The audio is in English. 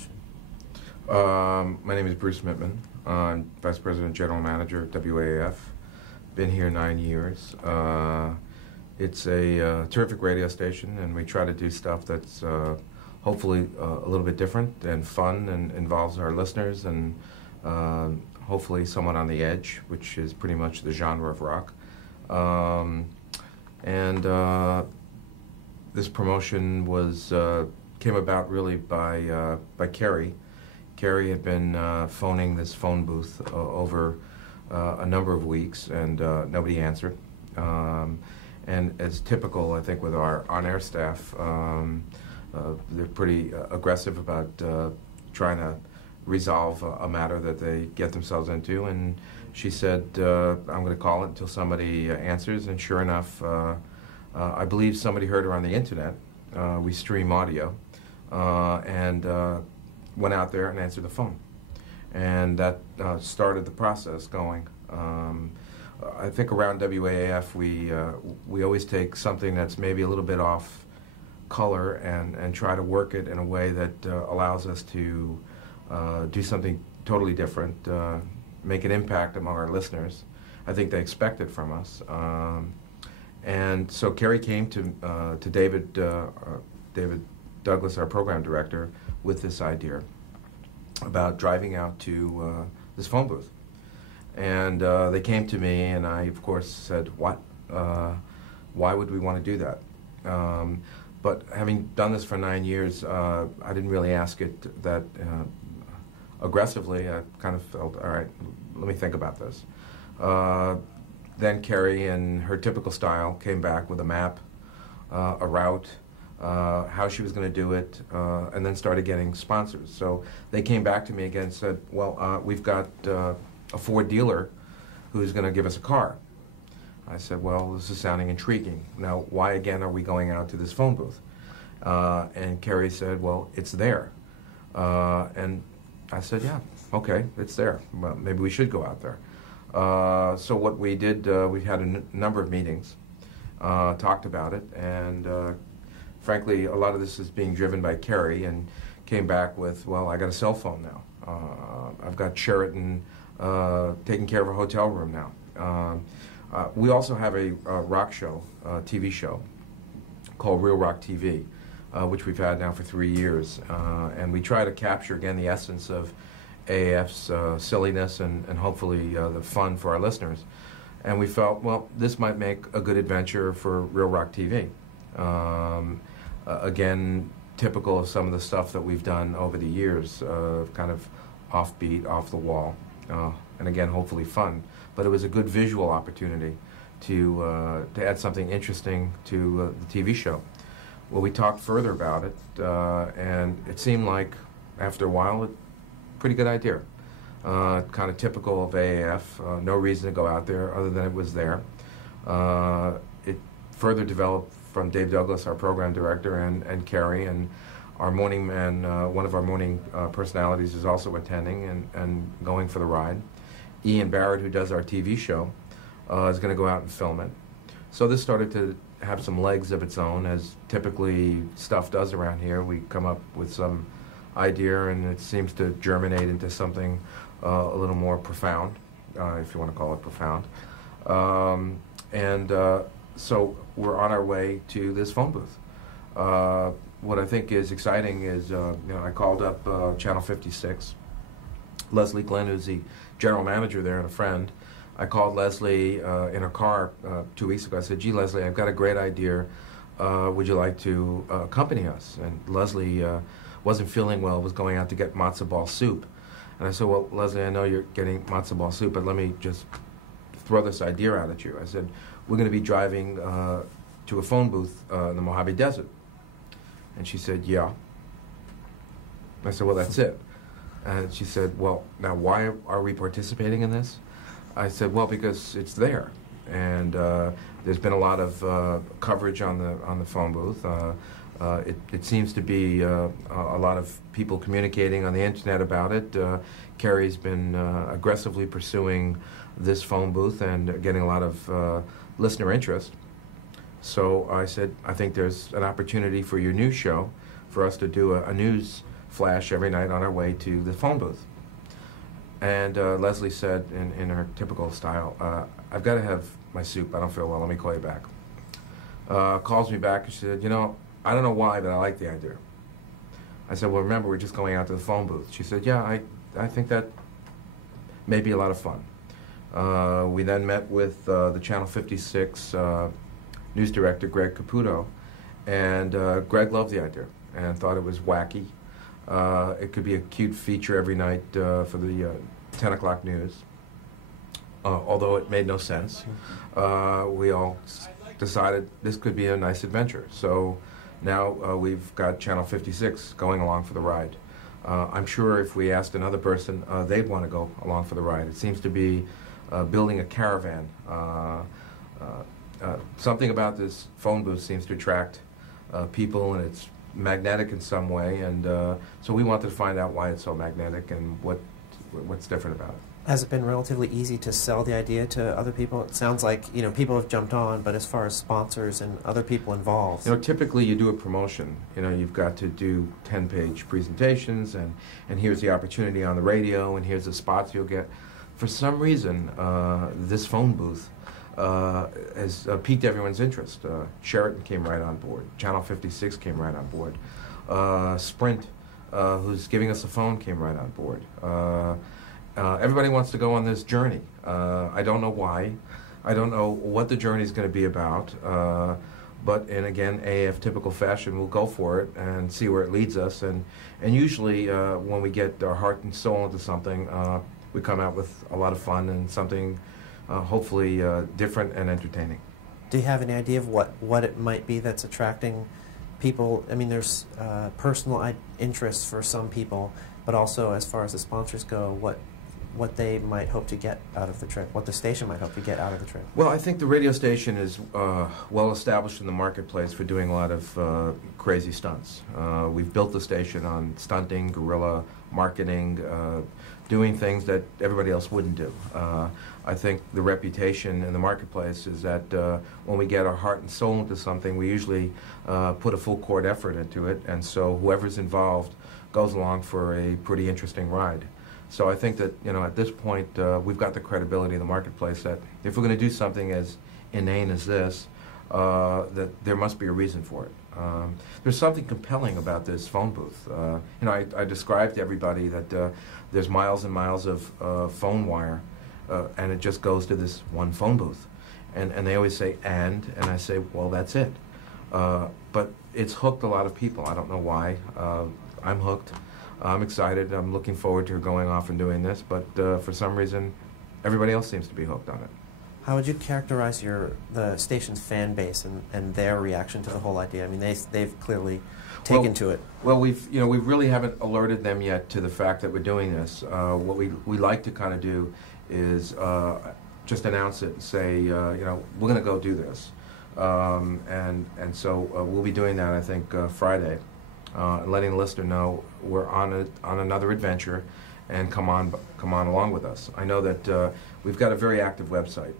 promotion? My name is Bruce Mittman. I'm Vice President General Manager at WAAF. Been here 9 years. It's a terrific radio station, and we try to do stuff that's hopefully a little bit different and fun and involves our listeners, and hopefully somewhat on the edge, which is pretty much the genre of rock. This promotion came about really by Kerry. Kerry had been phoning this phone booth over a number of weeks, and nobody answered. And as typical, I think, with our on-air staff, they're pretty aggressive about trying to resolve a matter that they get themselves into. And she said, I'm going to call it until somebody answers. And sure enough, I believe somebody heard her on the internet. We stream audio, and went out there and answered the phone. And that started the process going. I think around WAAF we always take something that's maybe a little bit off color and try to work it in a way that allows us to do something totally different, make an impact among our listeners. I think they expect it from us. And so Kerry came to David Douglas, our program director, with this idea about driving out to this phone booth. And they came to me, and I, of course, said, what? Why would we want to do that? But having done this for 9 years, I didn't really ask it that aggressively. I kind of felt, all right, let me think about this. Then Kerry, in her typical style, came back with a map, a route, how she was going to do it, and then started getting sponsors. So they came back to me again and said, well, we've got a Ford dealer who's going to give us a car. I said, well, this is sounding intriguing. Now, why again are we going out to this phone booth? And Kerry said, well, it's there. And I said, yeah, okay, it's there. Well, maybe we should go out there. So what we did, we had a number of meetings, talked about it, and frankly, a lot of this is being driven by Kerry, and came back with, well, I got a cell phone now. I've got Sheraton taking care of a hotel room now. We also have a rock show, TV show, called Real Rock TV, which we've had now for 3 years. And we try to capture, again, the essence of AAF's silliness and hopefully the fun for our listeners. And we felt, well, this might make a good adventure for Real Rock TV. Again, typical of some of the stuff that we've done over the years, kind of offbeat, off the wall, and again, hopefully fun. But it was a good visual opportunity to add something interesting to the TV show. Well, we talked further about it, and it seemed like, after a while, a pretty good idea. Kind of typical of AAF, no reason to go out there other than it was there. It further developed from Dave Douglas, our program director, and Kerry, and our morning man, one of our morning personalities is also attending and going for the ride. Ian Barrett, who does our TV show, is going to go out and film it. So this started to have some legs of its own, as typically stuff does around here. We come up with some idea, and it seems to germinate into something a little more profound, if you want to call it profound. So we're on our way to this phone booth. What I think is exciting is, I called up Channel 56. Leslie Glenn, who's the general manager there and a friend. I called Leslie in her car 2 weeks ago. I said, gee, Leslie, I've got a great idea. Would you like to accompany us? And Leslie wasn't feeling well, was going out to get matzo ball soup. And I said, well, Leslie, I know you're getting matzo ball soup, but let me just throw this idea out at you. I said, we're going to be driving to a phone booth in the Mojave Desert. And she said, yeah. I said, well, that's it. And she said, well, now why are we participating in this? I said, well, because it's there. And there's been a lot of coverage on the phone booth. It seems to be a lot of people communicating on the internet about it. Kerry's been aggressively pursuing this phone booth and getting a lot of listener interest. So I said, I think there's an opportunity for your news show for us to do a news flash every night on our way to the phone booth. And Leslie said in her typical style, I've got to have my soup. I don't feel well. Let me call you back. Calls me back and she said, I don't know why, but I like the idea. I said, well, remember, we're just going out to the phone booth. She said, yeah, I think that may be a lot of fun. We then met with the Channel 56 news director, Greg Caputo, and Greg loved the idea and thought it was wacky. It could be a cute feature every night for the 10 o'clock news, although it made no sense. We all decided this could be a nice adventure. So now we've got Channel 56 going along for the ride. I'm sure if we asked another person, they'd want to go along for the ride. It seems to be building a caravan. Something about this phone booth seems to attract people, and it's magnetic in some way, and so we wanted to find out why it's so magnetic and what's different about it. Has it been relatively easy to sell the idea to other people? It sounds like people have jumped on, but as far as sponsors and other people involved, typically you do a promotion. You've got to do 10-page presentations, and here's the opportunity on the radio, and here's the spots you'll get. For some reason, this phone booth has piqued everyone's interest. Sheraton came right on board. Channel 56 came right on board. Sprint, who's giving us a phone, came right on board. Everybody wants to go on this journey. I don't know why. I don't know what the journey is going to be about. But again, AF typical fashion, we'll go for it and see where it leads us. And usually when we get our heart and soul into something, we come out with a lot of fun and something hopefully different and entertaining. Do you have any idea of what it might be that's attracting people? I mean, there's personal interests for some people, but also as far as the sponsors go, what they might hope to get out of the trip, what the station might hope to get out of the trip. Well, I think the radio station is well established in the marketplace for doing a lot of crazy stunts. We've built the station on stunting, guerrilla marketing, doing things that everybody else wouldn't do. I think the reputation in the marketplace is that when we get our heart and soul into something, we usually put a full court effort into it, and so whoever's involved goes along for a pretty interesting ride. So I think that at this point we've got the credibility in the marketplace that if we're going to do something as inane as this, that there must be a reason for it. There's something compelling about this phone booth. I described to everybody that there's miles and miles of phone wire, and it just goes to this one phone booth. And they always say, and I say, well, that's it. But it's hooked a lot of people. I don't know why. I'm hooked. I'm excited. I'm looking forward to going off and doing this, but for some reason, everybody else seems to be hooked on it. How would you characterize the station's fan base and their reaction to the whole idea? I mean, they've clearly taken to it. Well, we really haven't alerted them yet to the fact that we're doing this. What we like to kind of do is just announce it and say, we're going to go do this, and so we'll be doing that. I think Friday. Letting the listener know we're on another adventure, and come on along with us. I know that we've got a very active website.